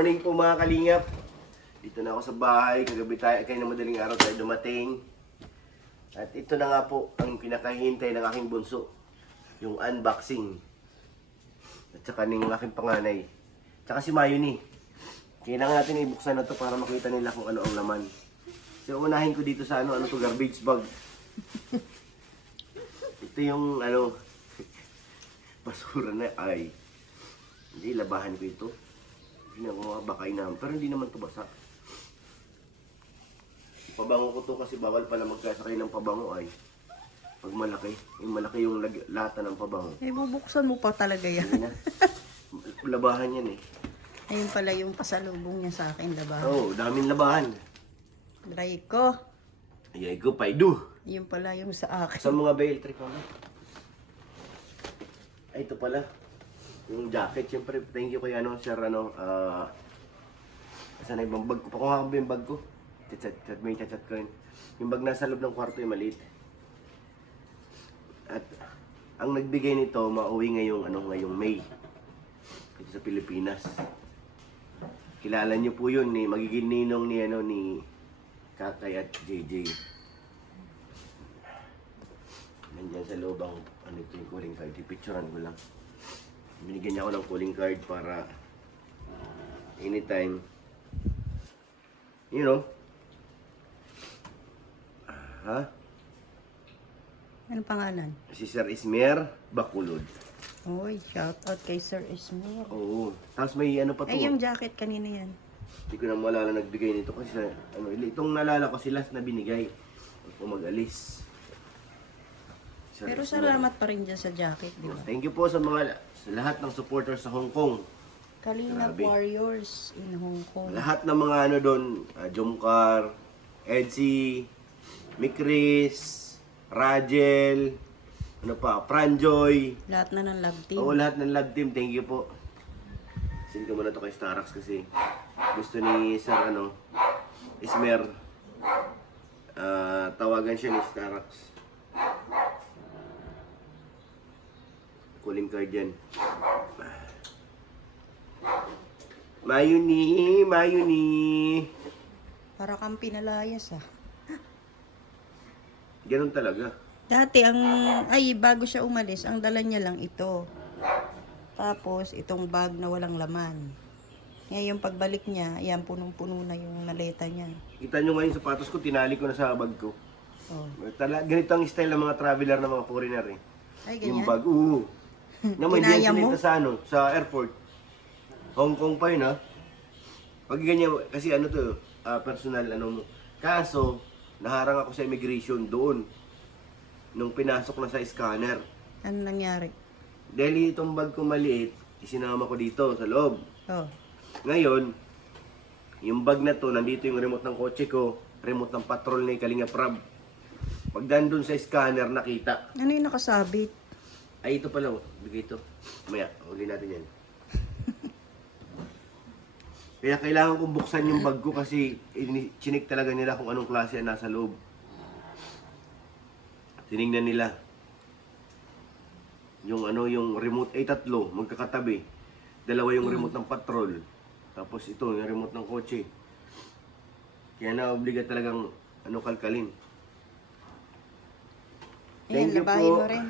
Morning po mga kalingap. Dito na ako sa bahay. Kagabi tayo, kayo na madaling araw tayo dumating. At ito na nga po ang pinakahintay ng aking bunso. Yung unboxing. At saka ng aking panganay. Tsaka si Mayuni. Kailangan natin ibuksan na to para makita nila kung ano ang laman. So unahin ko dito sa ano to, garbage bag. Ito yung basura na ay. Hindi, labahan ko ito. Hindi ako makabakay na, pero hindi naman ito basa. Pabango ko to kasi bawal pala magkasakay ng pabango ay. Pag malaki, yung malaki yung lata ng pabango. Eh, bubuksan mo pa talaga yan. Hindi na. Labahan yan eh. Ayun pala yung pasalubong niya sa akin, labahan. Oo, daming labahan. Dry ko. Ay, go, paido. Yun pala yung sa akin. Sa mga bail trick ako. Ay, ito pala. Yung jacket, siyempre, thank you kay sir, saan na ibang bag ko? Pakuha ko ba yung bag ko? May chat ko yun. Yung bag nasa loob ng kwarto yung maliit. At, ang nagbigay nito, mauwi ngayong May. Ito sa Pilipinas. Kilala niyo po yun, magiging ninong ni Kakay at JJ. Nandiyan sa loob ang, ito yung calling card, picturean ko lang. Binigyan niya ako ng calling card para anytime, Ano pangalan? si Sir Ismer Bakulod. Oy, shout out kay Sir Ismail. Oo. Tapos may pa to. Ay, yung jacket kanina yan. Hindi ko na malala nagbigay nito kasi itong nalala ko si last na binigay. Kung mag-alis. Sir Pero Ismer. salamat pa rin dyan sa jacket, di ba? Thank you po sa lahat ng supporters sa Hong Kong. Kalina Grabe. Warriors in Hong Kong. Lahat ng mga doon, Jomcar, Edsy, Mikris, Rajel, Franjoy. Lahat na ng love team. Oo, lahat ng love team, thank you po. Send ko muna to kay Starax kasi gusto ni Sir Ismer. Tawagan siya ni Starax. Calling card yan. Mayuni. Para kang pinalayas ah. Ganun talaga. Dati bago siya umalis, ang dala niya lang ito. Tapos itong bag na walang laman. Ngayon pagbalik niya, ayan punong-puno na yung maleta niya. Kita nyo ngayon sapatos ko, tinali ko na sa bag ko. Oh. Ganito ang style ng mga traveler ng mga foreigner eh. Ay, Yung ganyan. bag, naman Ginaya din mo? sa sa airport. Hong Kong pa yun ha. Pag ganyan, kasi personal mo. Kaso, naharang ako sa immigration doon. Nung pinasok na sa scanner. Ano nangyari? Dahil itong bag ko maliit, isinama ko dito sa loob. Oh. Ngayon, yung bag na to, nandito yung remote ng kotse ko, remote ng patrol ni Kalinga Prab. Pag dandun sa scanner, nakita. Ano yung nakasabit? Ay, ito pala, bigay ito. Maya, uli natin yan. Kaya kailangan kong buksan yung bag ko kasi chinik talaga nila kung anong klase ang nasa loob. Tinignan nila. Yung remote ay tatlo, magkakatabi. Dalawa yung remote ng patrol. Tapos ito, yung remote ng kotse. Kaya na-obliga talagang kalkalin. Ayan, labahin mo rin.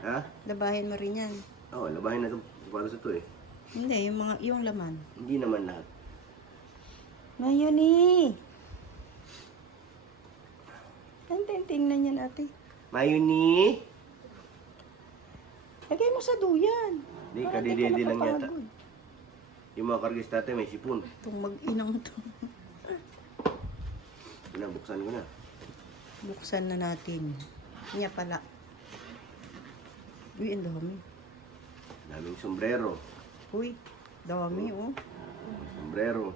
Ha? Labahin mo rin yan. Oo, labahin na ito. Para sa ito eh. Hindi, yung laman. Hindi naman lahat. Ngayon eh. Tingnan yan ate. Mayuni! Lagay mo sa duyan. Hindi, Para kadididi di ka lang yata. napapagod. Yung mga kargis natin may sipon. Itong mag-inang to. Buksan ko na. Buksan na natin. Niya pala. Uy, ang dami. Daming sombrero. Uy, dami oh. Sombrero.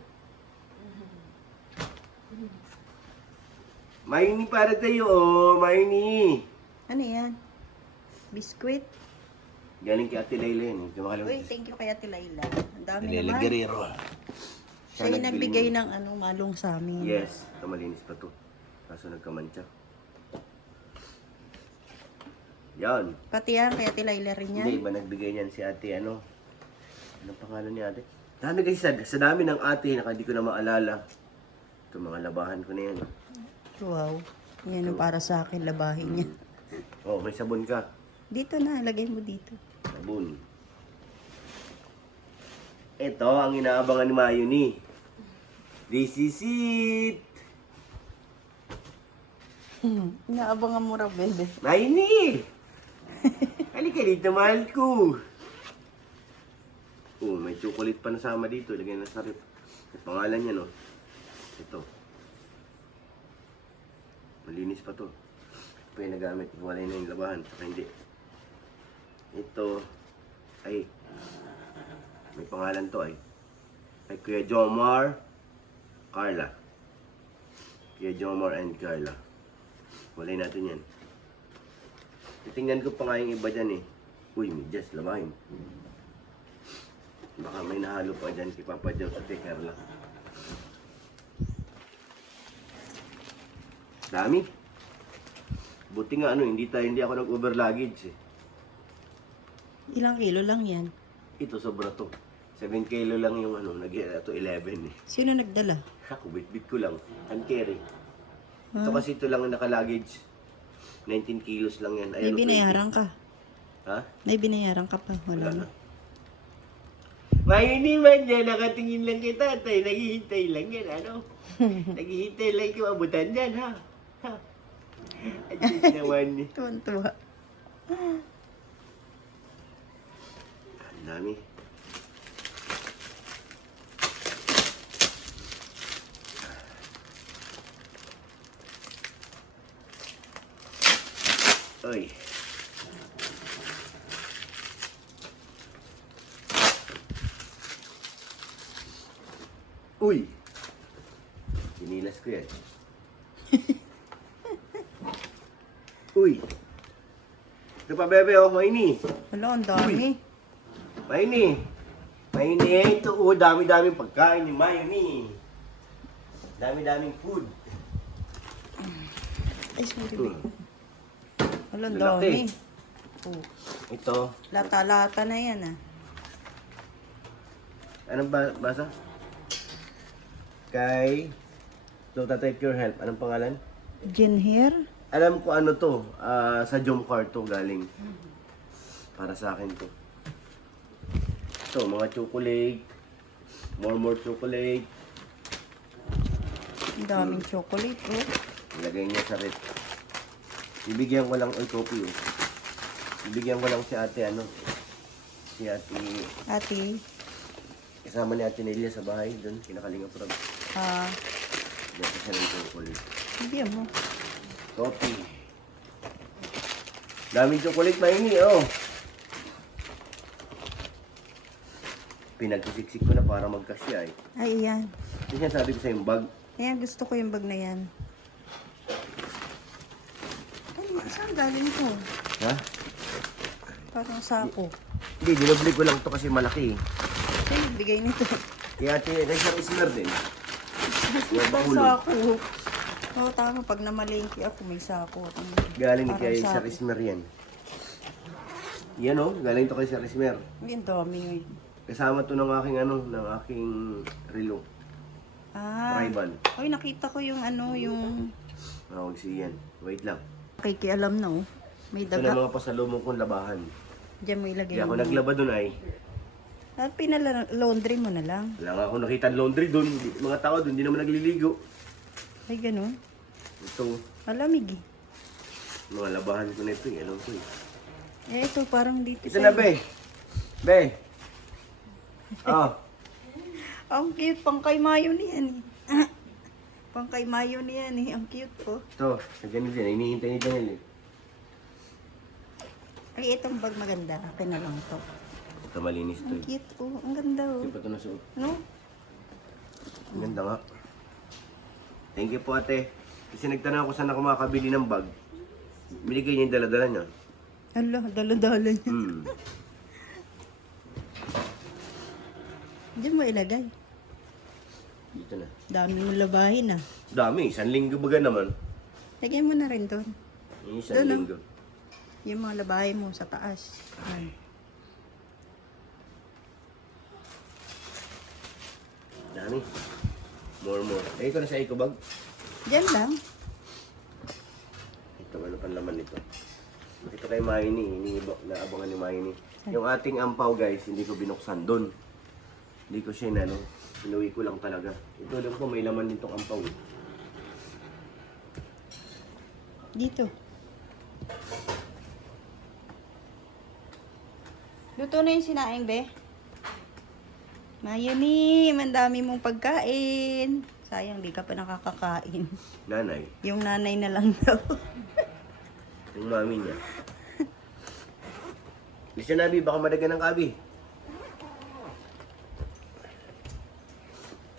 Mayuni para tayo Mayuni. Ano yan? Biskuit? Galing kay Ate Layla yan eh. Uy, thank you kay Ate Laila. Ang dami Layla naman. Guerrero. Siya yung nagbigay ng malong sa amin. Yes, malinis pa to. Kaso nagkamantsa. Yan. Pati yan, kay Ate Laila rin yan. Hindi, iba nagbigay niyan si ate, anong pangalan ni ate? Dami kasi sa dami ng ate, hindi ko na maalala. Ito, mga labahan ko na yan. Wow. Yan ang para sa akin, labahin niya. Oh, may sabon ka. Dito na, lagay mo dito. Sabon. Ito ang inaabangan ni Mayuni. This is it! Inaabangan mo raw, bebe. Mayuni! Halika dito, mahal ko. Oh, may chocolate pa nasama dito. Lagay na sa rip. May pangalan niya, no? Ito. Malinis pa to. Ito pa yung nagamit. Walay na yung labahan. Saka hindi. Ito. Ay. May pangalan to ay. Ay Kuya Jomar. Carla. Kuya Jomar and Carla. Walay natin yan. Titingnan ko pa nga yung iba dyan eh. Uy, medyas, labahin. Baka may nahalo pa dyan kay Papa Joe sa Carla. Dami. Buti nga hindi ako nag-over luggage eh. Ilang kilo lang yan? Ito sobra to. 7 kilo lang yung ito 11 eh. Sino nagdala? Ako, bit-bit ko lang. Hand carry. Ito kasi ito lang ang naka-luggage. 19 kilos lang yan. May 20. binayaran ka. Ha? May binayaran ka pa. Wala na. Mayuni man yan, nakatingin lang kay tatay. Naghihintay lang yan, Naghihintay lang yung abutan yan, ha? Ha? Adjust naman eh. Tuwan-tuwa. Ang dami. Oy. Uy! Sinilas ko yan. Uy! Ito pa, bebe, Maini. Wala, ang dami. Maini. Maini, ito, dami-daming pagkain ni Maini. Dami-daming food. Ay, sorry, babe. Wala, ang Lalaki. dami. Oh. Ito. Lata-lata na yan, ah. Anong basa? Kay Dota Take Your Help. Anong pangalan? Gin hair? Alam ko ano to. Sa Jomcar to galing. Para sa akin to. Ito, mga chocolate. More chocolate. Ang daming chocolate, oh. Ilagay niya sa rep. Bibigyan ko lang ang copy, oh. Bibigyan ko lang si ate, si ate, Ate, kasama ni ate Nelia sa bahay, doon, kinakalinga prab. Diyan ko siya ng chocolate. bigyan mo. Copy. Daming chocolate, Maini, oh. Pinagkisiksik ko na para magkasya, eh. Ay, yan. Ito siya sabi ko sa yung bag. Ayan, gusto ko yung bag na yan. Ay, saan galing ko? Ha? Parang sako. Hindi, dinobli ko lang to kasi malaki, eh. Sino nagbigay nito? Kaya ate, Rachel Ismer din. Yung Parang bakulo. sako. Oo, tama. Pag namalengke ako, may sako. Galing ni Parang kay sako. Sir Ismer yan. Yan, oh. Galing to kay Sir Ismer. Ay, ang dami yun. Kasama to ng aking ng aking relo. Rival. Ay, nakita ko yung yung Tawag si yan. Wait lang. kikialam na, oh. May Ito na daga. mga pasalubong kong labahan. Diyan mo ilagay Hindi ako mo. naglaba doon ay. At pinala-laundry mo na lang. Wala nga ako nakita laundry doon. Mga tao doon, hindi naman nagliligo. Ay, ganun. Ito, Malamig, eh. mga labahan ko na ito. Alam ko eh. Eh, ito parang dito Ito na, be. Be. Ah, Ang cute. Pang kay Mayo niyan, eh. Pang kay Mayo niyan, eh. Ang cute, oh. ito. Sa ganito yan. Hinihintay ni Daniel eh. Ay, itong bag maganda. Akin na lang to. Ito malinis to Ang eh. cute, oh. Ang ganda, oh. Ito pa ito nasuot. No? Ang ganda nga. Thank you po ate. Kasi nagtanong ako saan ako makakabili ng bag. Binigay niya yung dala-dala niya. Hala, dala-dala niya. Diyan mo ilagay. Dito na. Dami mong labahin, ah. Dami, 1 linggo baga naman. Lagyan mo na rin doon. Yung 1 Doon, ah. linggo. Yung mga labahin mo sa taas. Ayan. Dami. More. Eh, ito na sa eco bag. Diyan lang. Ito, ano pa naman ito? Ito kay Maini, naabangan ni Maini. Yung ating ampaw guys, hindi ko binuksan doon. Hindi ko siya inano, pinuwi ko lang talaga. Ito lang po, may laman din tong ampaw. Dito. Luto na yung sinaing, be. Mayami, mandami mong pagkain. Sayang, di ka pa nakakakain. Nanay, Yung nanay na lang daw. yung mami niya. Listen Nabi, baka madagan ng kabi.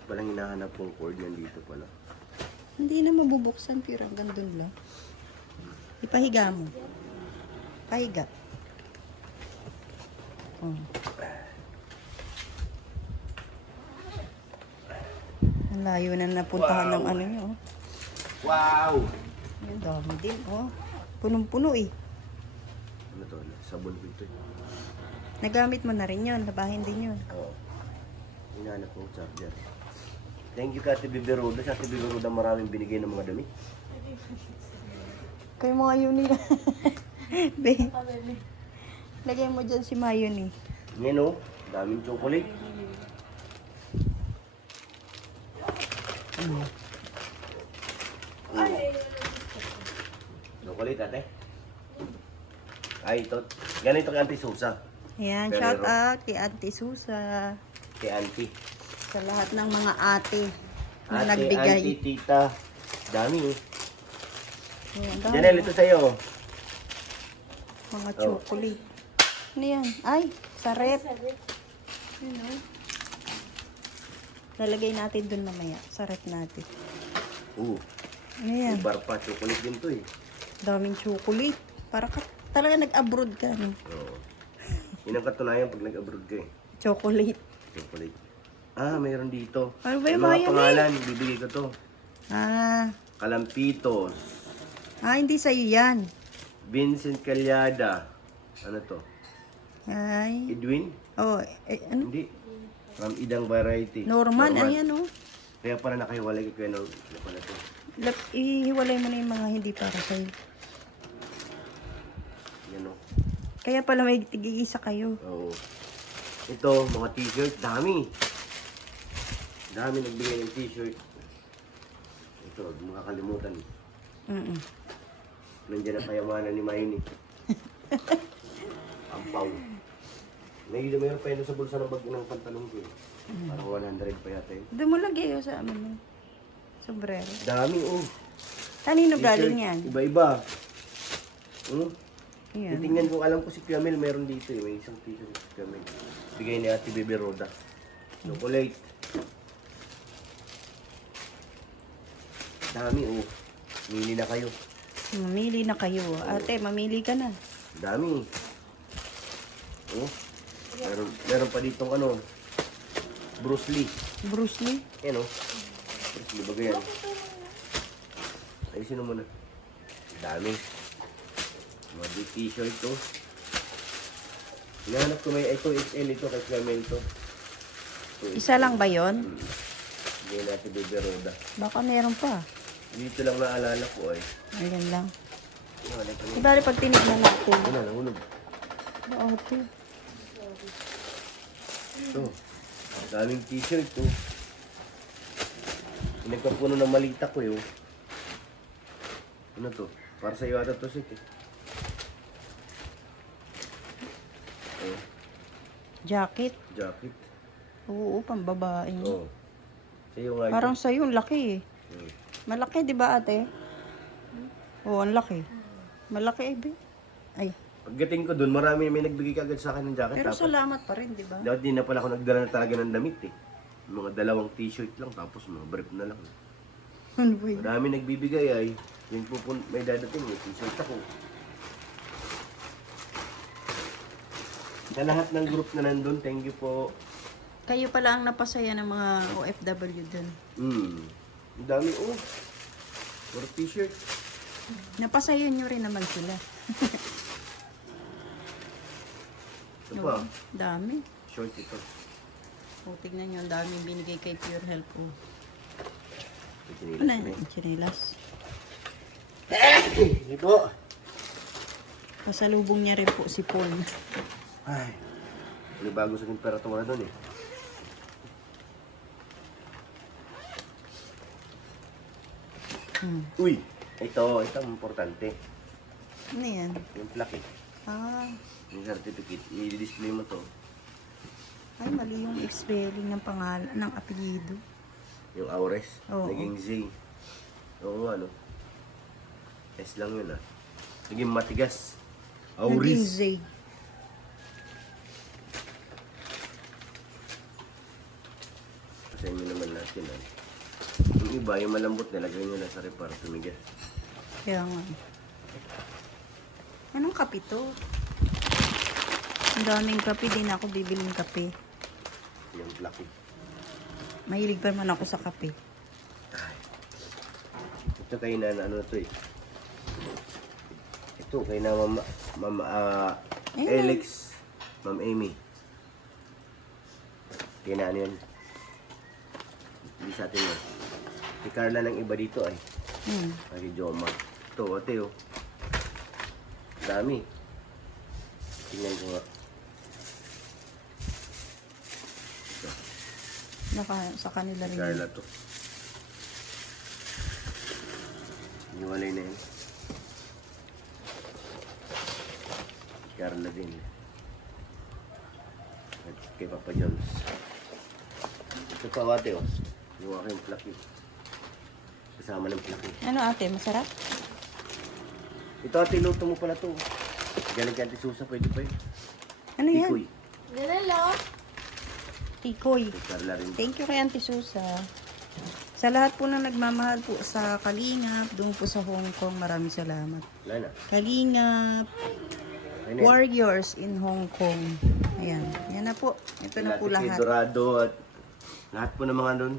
Walang hinahanap kong cord nandito pala. Hindi na mabubuksan, pero hanggang dun lang. Ipahiga mo. Pahiga. Oh. Ang layo na napuntahan ng ano nyo. Oh. Wow! Ang dami din, oh. Punong-puno eh. Ano to? Sabon ko ito. Nagamit mo na rin yun. Labahin din yun. Oo. Hinahanap kong charger. Thank you ka, Ate Biberuda. Sa Ate Biberuda maraming binigay ng mga damit. Kayo mga yun eh. Be. Lagay mo dyan si Mayon eh. Yan o, daming chocolate. Chocolate, ate. Ay, ito. Ganito kay Auntie Susa. Ayan, Ferrero. shout out kay Auntie Susa. Kay Auntie. Sa lahat ng mga ate na Ate, nagbigay. Auntie, tita. Dami eh. Ayan, dami. Janelle, ito sa'yo. Mga Oh. chocolate. Ano yan? Ay, sa rep. Ano? Lalagay natin dun mamaya. Sa rep natin. May Ano yan? bar pa. Chocolate din to eh. Daming chocolate. Para ka talaga nag-abroad ka. No? Oo. Yun ang katunayan pag nag-abroad ka eh. Chocolate. Chocolate. Ah, mayroon dito. Ano ba yung Yung mga Mayon pangalan, bibigay ko to. Ah. Kalampitos. Ah, hindi sa'yo yan. Vincent Calyada. Ano to? Ay. Edwin? Oh, ano? Hindi. From Idang Variety. Norman, ayan oh. Kaya pala nakahiwalay ko kayo ano pala to. Ihiwalay mo na yung mga hindi para sa'yo. Yan o. Kaya pala may tigigisa kayo. Oo. Ito, mga t-shirt. Dami. Dami nagbigay ng t-shirt. Ito, makakalimutan. Mm-mm. Nandiyan ang kayamanan ni Maini. Ampaw. Mayroon pa yun sa bulsa ng bag ng pantalong ko eh. Parang 100 pa yata yun. Doon mo lagay oh, sa ano. Sombrero. Dami oh. Kanino T-shirt, galing yan? Iba-iba. Ayan. Titingnan ko, alam ko si Piamel meron dito eh. May isang t-shirt si Piamel. Bigay ni Ate Bebe Roda. Chocolate. Dami oh. Mili na kayo. Mamili na kayo. Ate, mamili ka na. Dami. Oh. Meron pa ditong ano. Bruce Lee. Bruce Lee. Yan oh. Bruce Lee, bagay yan. Ayusin mo muna. Dami. Mga big t-shirt to. Hinahanap ko may ito XL ito kay Clemento. Isa lang ba yon? Hindi natin Bebe Roda. Baka meron pa. Dito lang naalala ko ay. Ayan lang. Ano pa Di bali pag tinignan natin. Ano, nahulog. Okay. Ito. Daming t-shirt to. Pinagkapuno ng malita ko yun. Ano to? Para sa iyo ata to sit eh. Oh, Jacket. jacket. Oo, pambabae. Oh. Sa iyo nga. Parang sa'yo, ang laki eh. Hmm. Malaki, di ba ate? Oo, ang laki. Malaki eh, be. Ay. Pagdating ko dun, marami may nagbigay kagad sa akin ng jacket. Pero Tapos, salamat pa rin, di ba? dapat di na pala ako nagdala na talaga ng damit eh. Mga dalawang t-shirt lang, tapos mga brief na lang. Ano ba yun? Marami nagbibigay ay. Yung may dadating, may t-shirt ako. Sa lahat ng group na nandun, thank you po. Kayo pala ang napasaya ng mga OFW dun. Ang dami oh. Puro t-shirt. Napasaya nyo rin naman sila. Ito pa, Dami. short ito. O, tignan nyo, ang daming binigay kay Pure Health. O. Ito Ano yan? Chinelas. Hindi po. Pasalubong niya rin po si Paul. Ay, may bago sa temperatura doon eh. Uy, ito ang importante. Ano yan? Yung plaque eh. Ah, Yung certificate, i-display mo to. ay mali yung spelling ng pangalan, ng apelyido. Yung Aures, Oo. naging Z. Oo, ano. S lang yun ah. Naging matigas. Naging Auris. Zay. Sa inyo naman natin ah. Yung iba, yung malambot nilagay nyo na sa repar, tumigas. Kaya nga. Anong kape to? Ang daming kape, din ako bibiling kape. Yung plaque eh. Mahilig pa naman ako sa kape. Ito kay na ano to eh. Ito kay na mama Ayun. Alex, Ma'am Amy. Kaya na ano yun. Hindi sa atin yun. Si Carla ng iba dito ay. Ay, Joma. Ito, ate oh. Dami. Tingnan ko nga. Sa kanila Si rin. Carla to. Niwalay na yun. Si Carla din. At kay Papa Jones. Ito pa ate oh. Yung aking plaque eh. Kasama ng plaque eh. Ano ate, masarap? Ito ate, luto mo pala to. Galing kay Ate Susa, pwede pa yun. Ano yan? Tikoy. Tikoy. Kay Carla rin. Thank you kay Auntie Susa. Sa lahat po na nagmamahal po sa Kalingap, doon po sa Hong Kong, maraming salamat. Wala na. Kalingap, Ayun na. Warriors in Hong Kong. Ayan, yan na po. Ito na po Kay lahat. Dorado at lahat po ng mga doon.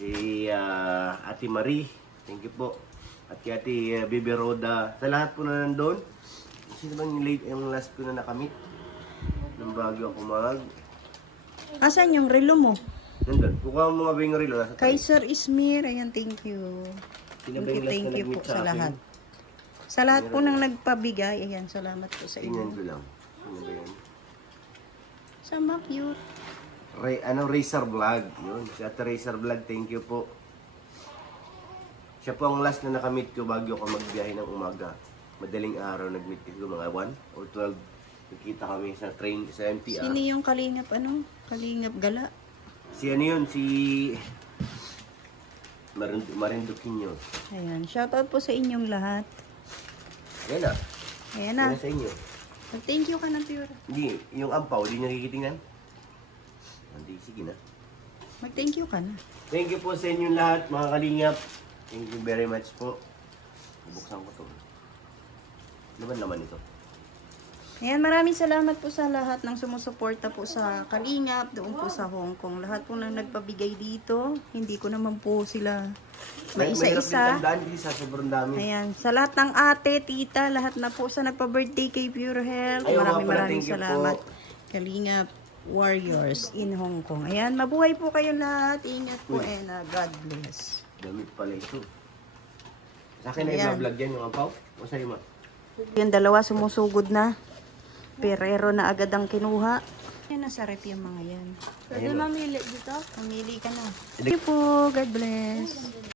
Kay Ate Marie, thank you po. At kay Ate Bibi Roda. Sa lahat po na nandun. Sino bang yung last ko na nakamit? Nung bago ako Asan yung relo mo? Nandun. Kukuha mo mga ba yung relo? Nasa Kay Sir Ismir, ayan, thank you. Sino ba yung last Thank na you po nag-meet sa akin? lahat. Sa lahat po nang nagpabigay, ayan, salamat po sa Tingnan inyo. ko lang. Sino ba yan? Sama cute. Racer Vlog. Yun. Si Ate Racer Vlog, thank you po. Siya po ang last na nakamit ko bago ako magbiyahe ng umaga. Madaling araw nag-meet ko mga 1 or 12. Nakita kami sa train sa MTR. Sino yung Kalingap, Kalingap Gala? Si ano yun? Si Marinduquinho. Ayan, shoutout po sa inyong lahat. Yan na. Ayan na. Yan na sa inyo. Thank you ka ng pure. Hindi, yung ampaw, di nyo nakikitingnan? Hindi, sige na. Mag-thank you ka na. Thank you po sa inyong lahat, mga kalingap. Thank you very much po. Buksan ko to. Ano ba naman ito? Ayan, maraming salamat po sa lahat ng sumusuporta po sa Kalingap, doon po sa Hong Kong. Lahat po nang nagpabigay dito, hindi ko naman po sila Mahirap din maisa-isa. tandaan kasi sa sobrang dami. Ayan, sa lahat ng ate, tita, lahat na po sa nagpa-birthday kay Pure Health. Ayaw nga Maraming pala, maraming thank you salamat. po. Kalingap Warriors in Hong Kong. Ayan, mabuhay po kayo lahat. Ingat po and God bless. Damit pala ito. Sa akin na Ayan. i-vlog yan yung ampaw. O sa'yo ma? Yung dalawa sumusugod na. Perero na agad ang kinuha. Yan, nasa rep yung mga yan. Pwede Mamili ka na. Thank you po. God bless.